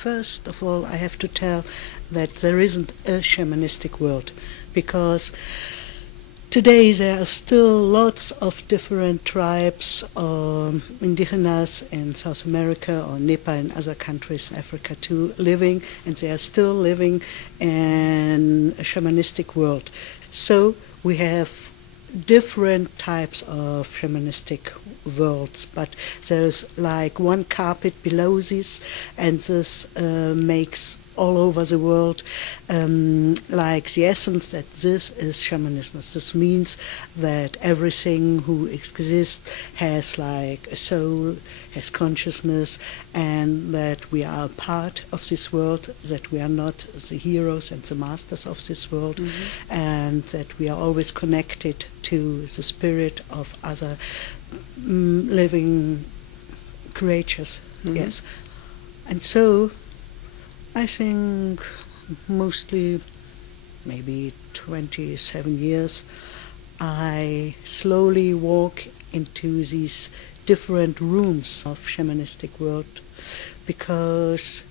first of all, I have to tell that there isn't a shamanistic world, because today there are still lots of different tribes or indigenous in South America or Nepal and other countries, Africa too, living, and they are still living in a shamanistic world. So we have different types of shamanistic worlds, but there's like one carpet below this, and this makes all over the world like the essence that this is shamanism. This means that everything who exists has like a soul, has consciousness, and that we are a part of this world, that we are not the heroes and the masters of this world, and that we are always connected to the spirit of other living creatures. Yes. And so I think mostly maybe 27 years I slowly walk into these different rooms of shamanistic world, because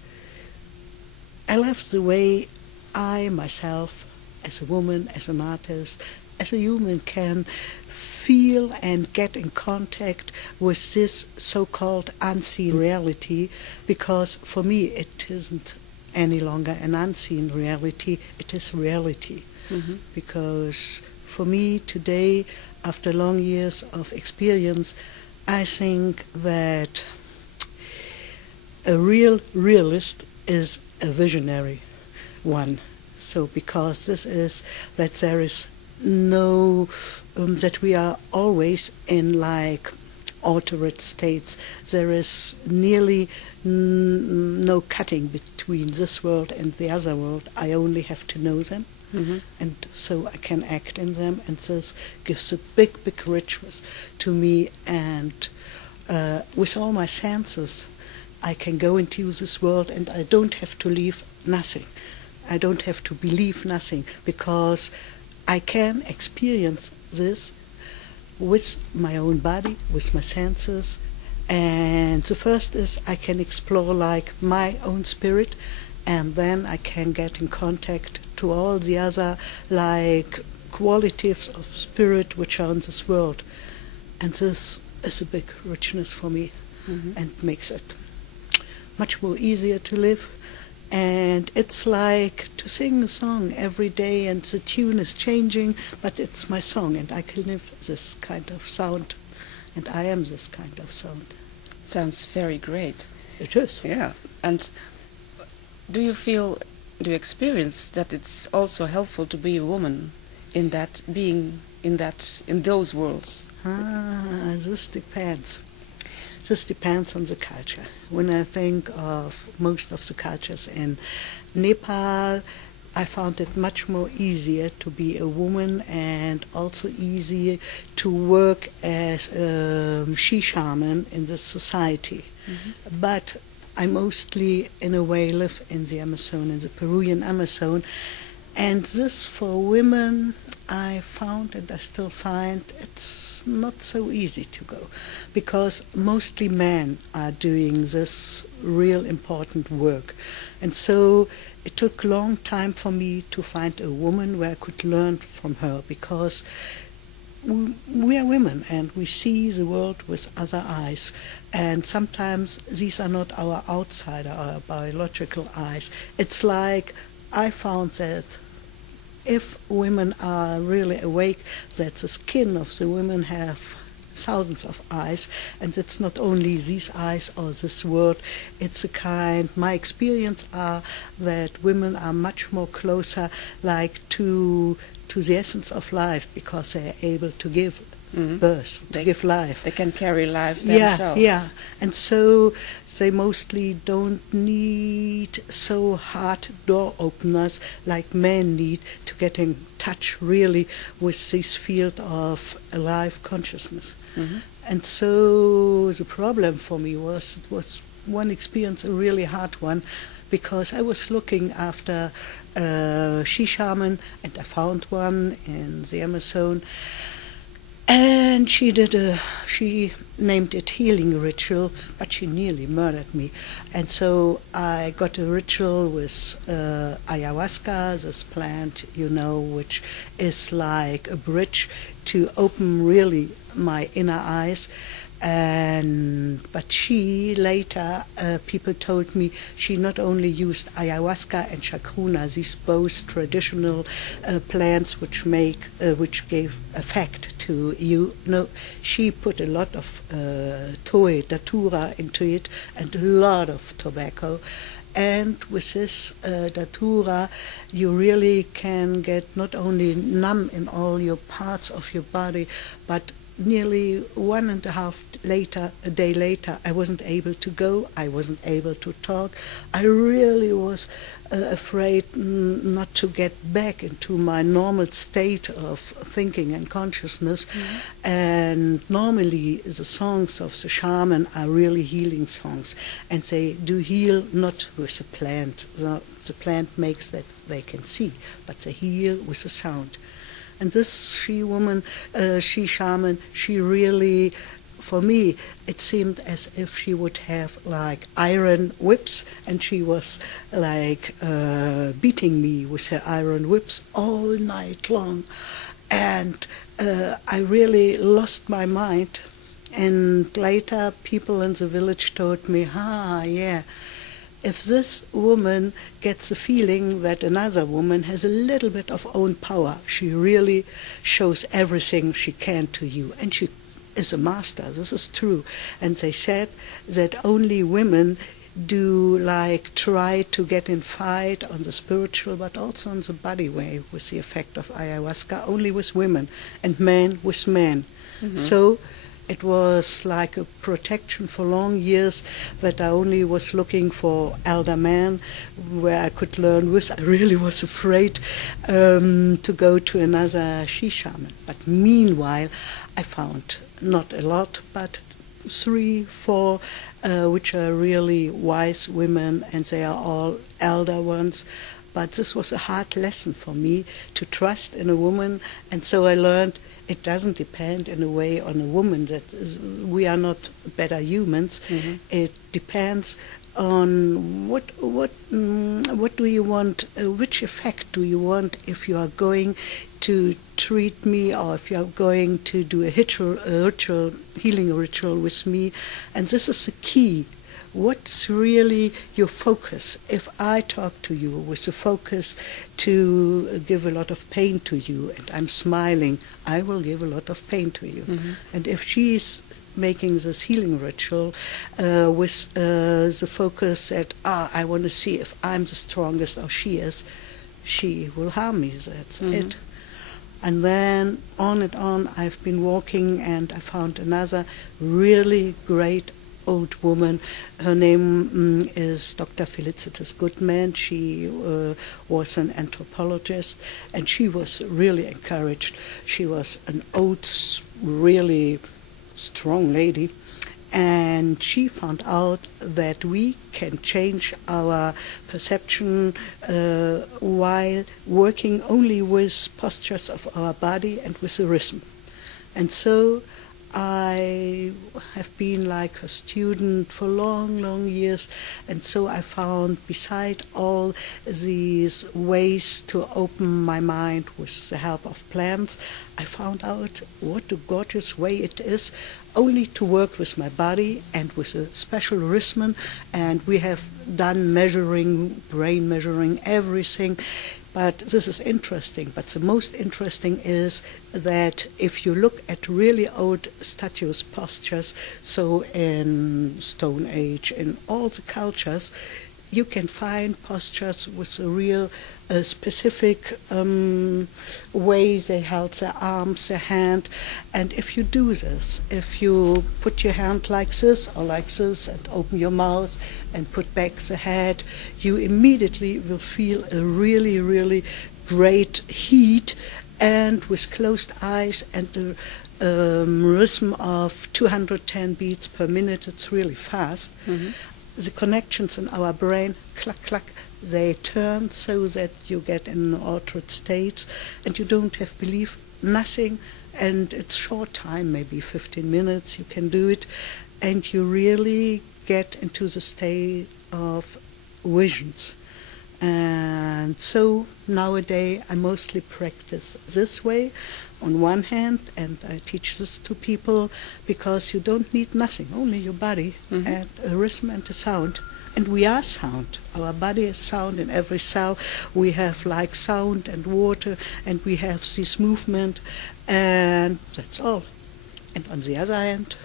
I love the way I myself, as a woman, as an artist, as a human, can feel and get in contact with this so-called unseen reality, because for me it isn't any longer an unseen reality, it is reality. Because for me today, after long years of experience, I think that a real realist is a visionary one. So because this is that there is no that we are always in like altered states. There is nearly no cutting between this world and the other world. I only have to know them, and so I can act in them, and this gives a big richness to me. And with all my senses I can go into this world, and I don't have to leave nothing. I don't have to believe nothing, because I can experience this with my own body, with my senses. And the first is I can explore like my own spirit, and then I can get in contact to all the other like qualities of spirit which are in this world. And this is a big richness for me, and makes it much more easier to live. And it's like to sing a song every day, and the tune is changing, but it's my song, and I can live this kind of sound, and I am this kind of sound. Sounds very great. It is. Yeah. And do you experience that it's also helpful to be a woman in that, being in those worlds? This depends. This depends on the culture. When I think of most of the cultures in Nepal, I found it much more easier to be a woman, and also easier to work as a she shaman in this society. But I mostly, in a way, live in the Amazon, in the Peruvian Amazon, and this for women, I found, and I still find, it's not so easy to go, because mostly men are doing this real important work. And so it took a long time for me to find a woman where I could learn from her, because we are women and we see the world with other eyes, and sometimes these are not our outsider, our biological eyes. It's like I found that if women are really awake, that the skin of the women have thousands of eyes, and it's not only these eyes or this world, it's a kind, my experience are that women are much more closer like to the essence of life, because they are able to give birth, to give life. They can carry life themselves. Yeah, and so they mostly don't need so hard door openers like men need to get in touch really with this field of alive consciousness. And so the problem for me was one experience, a really hard one, because I was looking after she shaman, and I found one in the Amazon. And And she named it healing ritual, but she nearly murdered me. And so I got a ritual with ayahuasca, this plant, which is like a bridge to open really my inner eyes. But she later, people told me, she not only used ayahuasca and chacruna, these both traditional plants which gave effect to you. No, she put a lot of toe, datura into it, and a lot of tobacco. And with this datura, you really can get not only numb in all your parts of your body, but nearly 1.5 a day later, I wasn't able to go, I wasn't able to talk. I really was afraid not to get back into my normal state of thinking and consciousness. Mm-hmm. And normally the songs of the shaman are really healing songs, and they do heal not with the plant. The plant makes that they can see, but they heal with the sound. And this she-woman, she-shaman, she really, for me, it seemed as if she would have like iron whips, and she was like beating me with her iron whips all night long. And I really lost my mind. And later people in the village told me, yeah, if this woman gets a feeling that another woman has a little bit of own power, she really shows everything she can to you. And she is a master, this is true. And they said that only women do like try to get in fight on the spiritual but also on the body way with the effect of ayahuasca, only with women, and men with men. Mm-hmm. So it was like a protection for long years that I only was looking for elder men where I could learn with. I really was afraid to go to another she-shaman. But meanwhile, I found not a lot, but 3, 4, which are really wise women, and they are all elder ones. But this was a hard lesson for me to trust in a woman, and so I learned it doesn't depend in a way on a woman, that we are not better humans. Mm-hmm. It depends on what do you want, which effect do you want if you are going to treat me, or if you are going to do a healing ritual with me. And this is the key. What's really your focus? If I talk to you with the focus to give a lot of pain to you, and I'm smiling, I will give a lot of pain to you. Mm-hmm. And if she's making this healing ritual with the focus that, I want to see if I'm the strongest or she is, she will harm me. That's mm-hmm. it. And then on and on, I've been walking, and I found another really great old woman. Her name is Dr. Felicitas Goodman. She was an anthropologist, and she was really encouraged. She was an old, really strong lady, and she found out that we can change our perception while working only with postures of our body and with the rhythm. And so I have been like a student for long, long years, and so I found, beside all these ways to open my mind with the help of plants, I found out what a gorgeous way it is only to work with my body and with a special rhythm. And we have done measuring, brain measuring, everything. But this is interesting. But the most interesting is that if you look at really old statues, postures, so in Stone Age, in all the cultures, you can find postures with a real specific way they held their arms, their hand. And if you do this, if you put your hand like this or like this and open your mouth and put back the head, you immediately will feel a really, really great heat. And with closed eyes and a rhythm of 210 beats per minute, it's really fast. Mm-hmm. The connections in our brain, clack, clack, they turn so that you get in an altered state, and you don't have belief, nothing, and it's short time, maybe 15 minutes you can do it, and you really get into the state of visions. And so nowadays I mostly practice this way on one hand, and I teach this to people because you don't need nothing, only your body and a rhythm and a sound. And we are sound. Our body is sound in every cell. We have like sound and water, and we have this movement, and that's all. And on the other hand,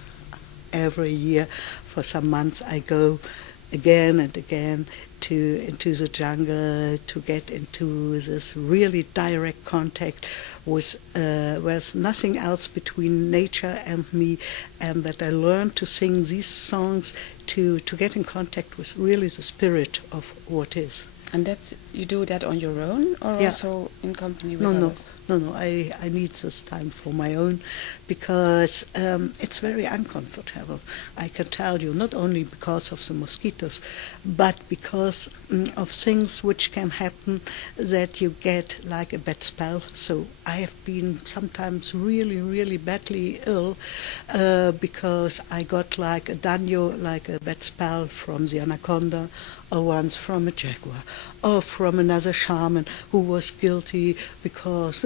every year for some months I go again and again into the jungle to get into this really direct contact with there's nothing else between nature and me, and that I learned to sing these songs to get in contact with really the spirit of what is. And that you do that on your own, or also in company with others? No, I need this time for my own, because it's very uncomfortable. I can tell you, not only because of the mosquitoes, but because of things which can happen, that you get like a bad spell. So I have been sometimes really, really badly ill because I got like a daño, like a bad spell from the anaconda, or once from a jaguar, or from another shaman who was guilty because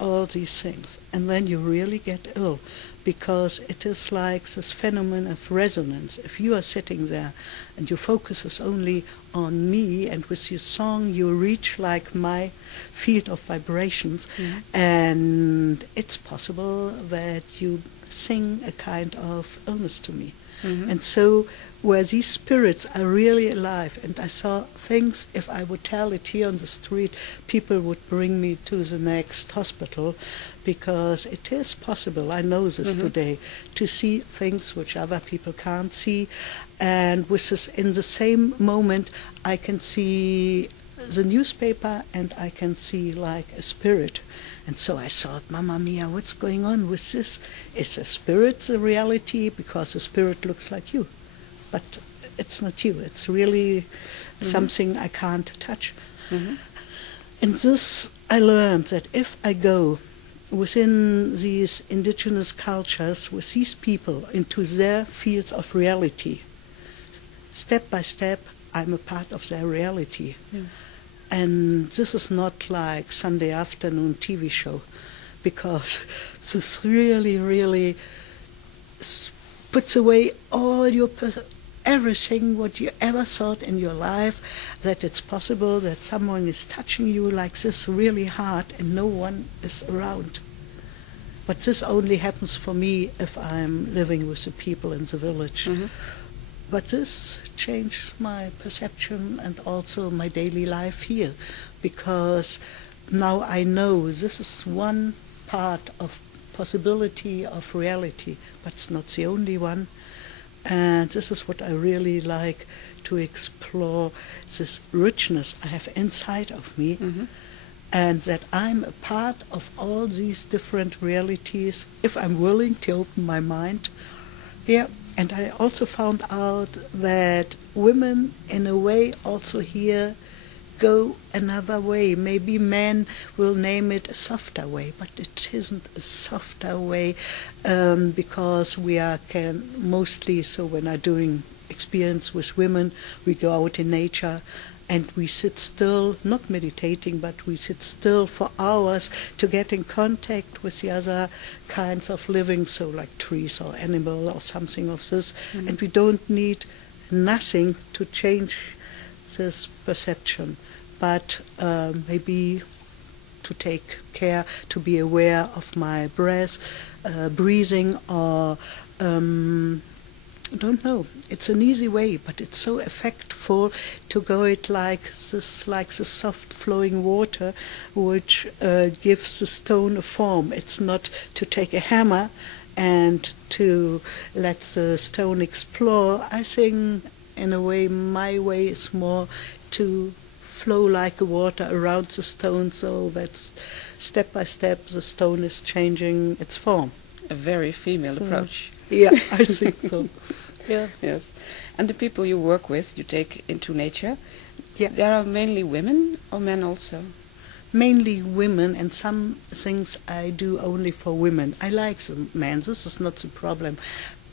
all these things. And then you really get ill, because it is like this phenomenon of resonance. If you are sitting there and your focus is only on me, and with your song you reach like my field of vibrations, and it's possible that you sing a kind of illness to me. And so where these spirits are really alive, and I saw things, if I would tell it here on the street, people would bring me to the next hospital, because it is possible, I know this today, to see things which other people can't see, and with this, in the same moment I can see the newspaper and I can see like a spirit. And so I thought, Mamma Mia, what's going on with this? Is the spirit the reality? Because the spirit looks like you. But it's not you. It's really something I can't touch. And this I learned, that if I go within these indigenous cultures, with these people, into their fields of reality, step by step, I'm a part of their reality. And this is not like Sunday afternoon TV show, because this really, really puts away all your everything what you ever thought in your life, that it's possible that someone is touching you like this really hard and no one is around. But this only happens for me if I'm living with the people in the village. But this changed my perception and also my daily life here, because now I know this is one part of possibility of reality, but it's not the only one. And this is what I really like to explore, this richness I have inside of me, and that I'm a part of all these different realities if I'm willing to open my mind. And I also found out that women, in a way, also here go another way. Maybe men will name it a softer way, but it isn't a softer way, because we can mostly, so when I'm doing experience with women, we go out in nature and we sit still, not meditating, but we sit still for hours to get in contact with the other kinds of living, so like trees or animal or something of this, and we don't need nothing to change this perception, but maybe to take care, to be aware of my breath, breathing, or I don't know. It's an easy way, but it's so effectful to go it like the soft flowing water, which gives the stone a form. It's not to take a hammer and to let the stone explore. I think, in a way, my way is more to flow like water around the stone, so that step by step the stone is changing its form. A very female approach. Yeah, I think so. Yeah. Yes. And the people you work with, you take into nature, Yeah. there are mainly women or men also? mainly women, and some things I do only for women. I like the men, this is not the problem.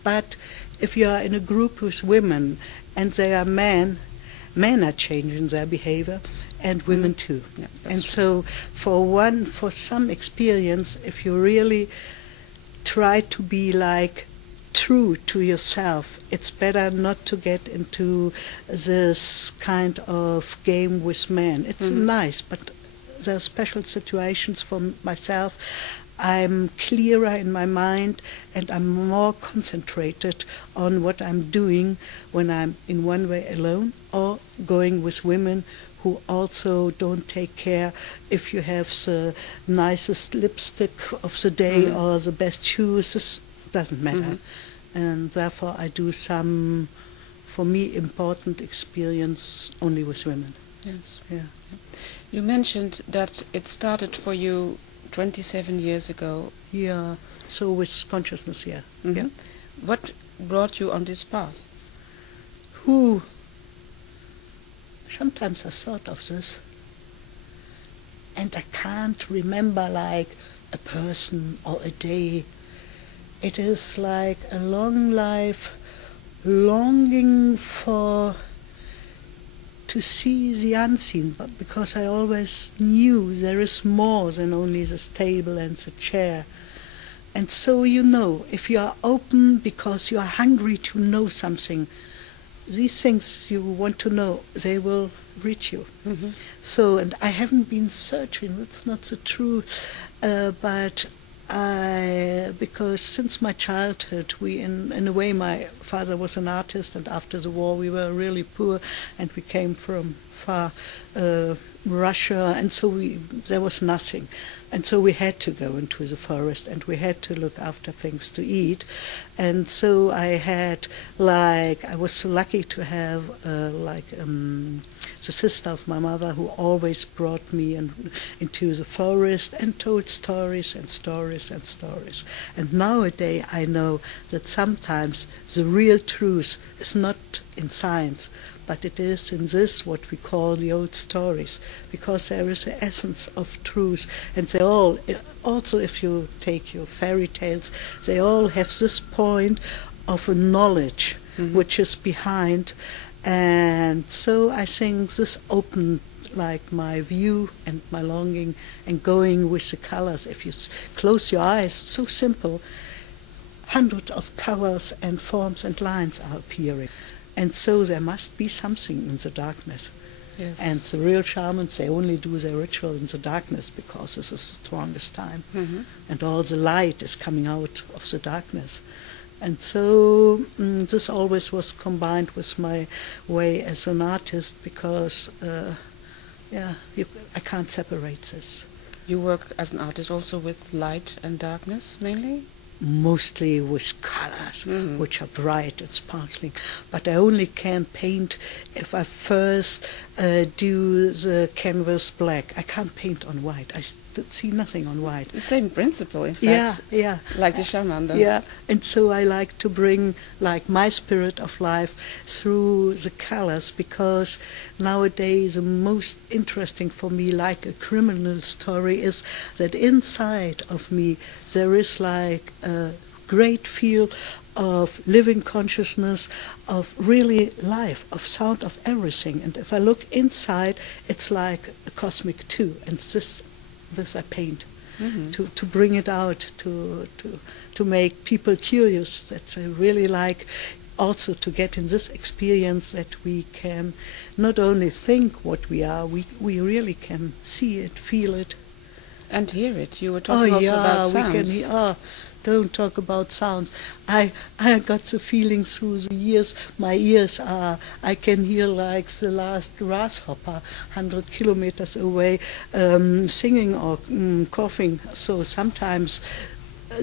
But if you are in a group with women and they are men are changing their behavior, and women too. Yeah, And true. so for some experience, if you really try to be like true to yourself, it's better not to get into this kind of game with men. It's nice, but there are special situations for myself. I'm clearer in my mind and I'm more concentrated on what I'm doing when I'm in one way alone or going with women who also don't take care if you have the nicest lipstick of the day or the best shoes. This doesn't matter. And therefore I do some, for me, important experience only with women. Yes. Yeah. You mentioned that it started for you 27 years ago. Yeah. So with consciousness, yeah. Yeah. What brought you on this path? Who? Sometimes I thought of this, and I can't remember like a person or a day. It is like a long life longing for to see the unseen, but because I always knew there is more than only this table and the chair. And so if you are open because you are hungry to know something, these things you want to know, they will reach you. So, and I haven't been searching, that's not the truth, but because since my childhood, in a way, my father was an artist, and after the war we were really poor, and we came from far Russia, and so there was nothing. And so we had to go into the forest, and we had to look after things to eat. And so I was so lucky to have the sister of my mother who always brought me into the forest and told stories and stories and stories. And nowadays I know that sometimes the real truth is not in science, but it is in this, what we call the old stories, because there is the essence of truth, and they all, also if you take your fairy tales, they all have this point of a knowledge which is behind, and so I think this opened like my view and my longing and going with the colors. If you close your eyes, so simple, hundreds of colors and forms and lines are appearing. And so there must be something in the darkness. Yes. And the real shamans, they only do their ritual in the darkness because this is the strongest time. And all the light is coming out of the darkness. And so this always was combined with my way as an artist because, I can't separate this. You worked as an artist also with light and darkness mainly? Mostly with colors, which are bright and sparkling. But I only can paint if I first do the canvas black. I can't paint on white. I see nothing on white. The same principle, in fact. Yeah. Like the shaman does. Yeah, and so I like to bring like my spirit of life through the colors, because nowadays the most interesting for me, like a criminal story, is that inside of me there is like a great feel of living consciousness, of really life, of sound, of everything. And if I look inside, it's like a cosmic too. And this I paint to bring it out, to make people curious, that they really like also to get in this experience that we can not only think what we are, we really can see it, feel it. And hear it. You were talking also about sounds. We can hear. Don't talk about sounds. I got the feeling through the years, my ears are, I can hear like the last grasshopper 100 kilometers away singing or coughing. So sometimes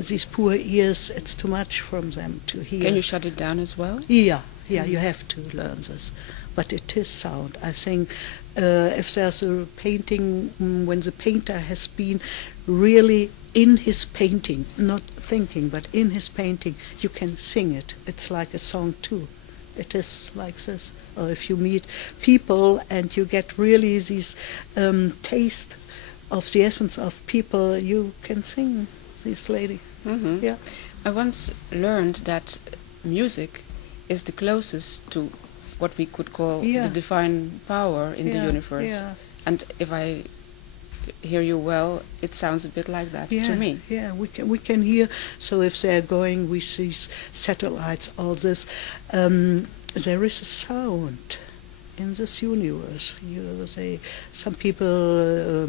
these poor ears, it's too much from them to hear. Can you shut it down as well? Yeah, you have to learn this. But it is sound. I think if there's a painting, when the painter has been really in his painting, not thinking, but in his painting, you can sing it. It's like a song too. It is like this. Or if you meet people and you get really this taste of the essence of people, you can sing this lady. Mm-hmm. Yeah. I once learned that music is the closest to what we could call the divine power in the universe. Yeah. And if I hear you well, it sounds a bit like that to me. Yeah, we can hear. So if they're going with these satellites, all this, there is a sound in this universe. Some people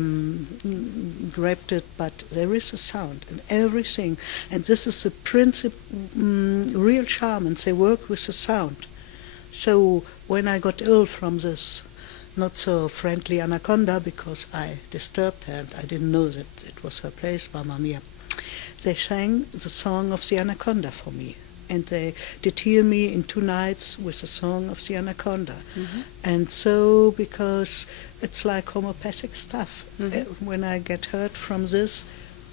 grabbed it, but there is a sound in everything, and this is the principle. Real shamans, they work with the sound. So when I got ill from this not so friendly anaconda, because I disturbed her and I didn't know that it was her place, Mamma Mia, they sang the song of the anaconda for me. And they did heal me in 2 nights with the song of the anaconda. Mm-hmm. And so, because it's like homeopathic stuff, Mm-hmm. when I get hurt from this,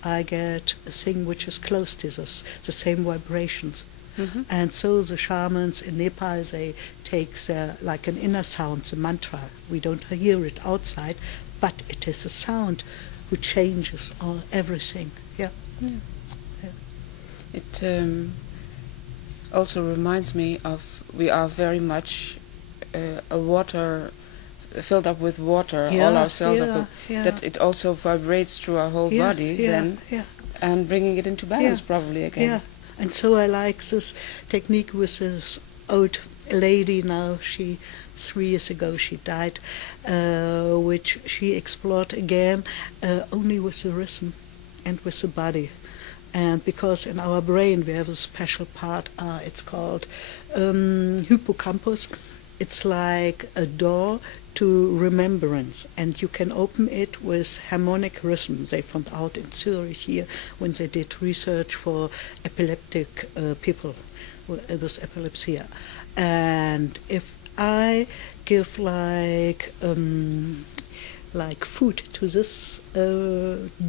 I get a thing which is close to this, the same vibrations. Mm-hmm. And so the shamans in Nepal, they take like an inner sound, the mantra. We don't hear it outside, but it is a sound which changes everything. Yeah. Yeah. Yeah. It also reminds me of, we are very much a water, filled up with water, all our cells that it also vibrates through our whole body then, and bringing it into balance probably again. Yeah. And so I like this technique with this old lady now. 3 years ago she died, which she explored again only with the rhythm and with the body. And because in our brain we have a special part, it's called hippocampus. It's like a door to remembrance, and you can open it with harmonic rhythm. They found out in Zurich here when they did research for epileptic people with epilepsy. And if I give like food to this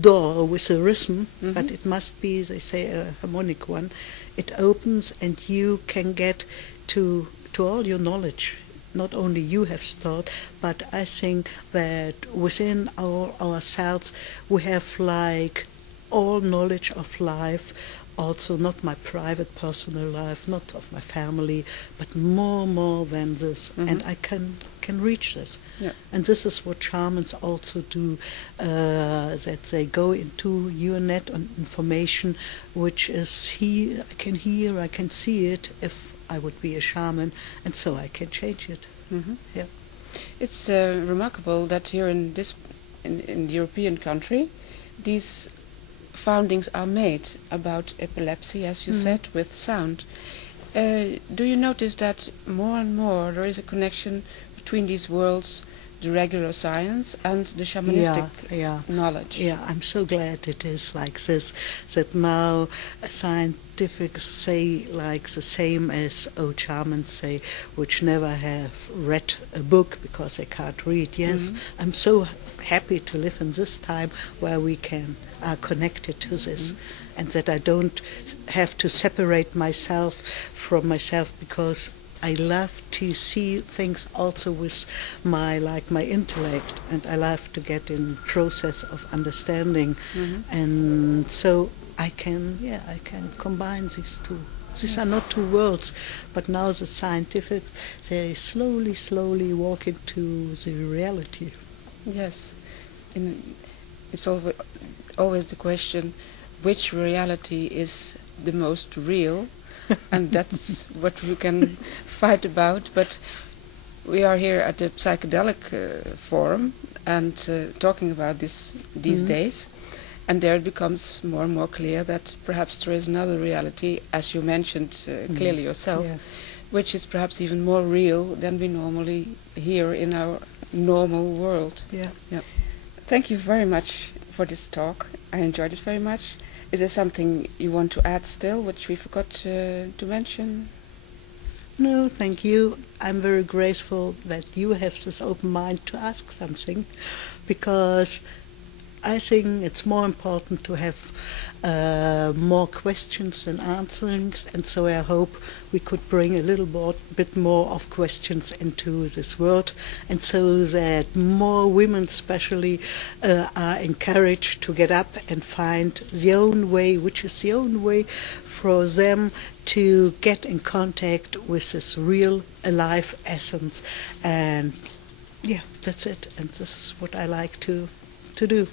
door with a rhythm, but it must be, they say, a harmonic one, it opens and you can get to all your knowledge. Not only you have stored, but I think that within our cells we have like all knowledge of life, also not my private personal life, not of my family, but more than this. And I can reach this. Yeah. And this is what shamans also do, that they go into your net on information which is I can hear, I can see it if I would be a shaman, and so I can change it. Mm-hmm. Yeah. It's remarkable that here in the European country, these foundings are made about epilepsy, as you said, with sound. Do you notice that more and more there is a connection between these worlds, the regular science and the shamanistic knowledge? Yeah, I'm so glad it is like this, that now scientific say like the same as old shamans say, which never have read a book because they can't read. Yes, I'm so happy to live in this time where we are connected to this, and that I don't have to separate myself from myself, because I love to see things also with my intellect, and I love to get in process of understanding, and so I can combine these two. These are not two worlds, but now the scientific, they slowly walk into the reality. Yes, it's always the question, which reality is the most real? And that's what we can fight about. But we are here at the psychedelic forum and talking about these days, and there it becomes more and more clear that perhaps there is another reality, as you mentioned clearly yourself, which is perhaps even more real than we normally hear in our normal world. Yeah. Thank you very much for this talk. I enjoyed it very much. Is there something you want to add still, which we forgot to mention? No, thank you. I'm very grateful that you have this open mind to ask something, because I think it's more important to have more questions than answers, and so I hope we could bring a little bit more of questions into this world, and so that more women especially are encouraged to get up and find their own way, which is the own way for them to get in contact with this real alive essence. And yeah, that's it, and this is what I like to do.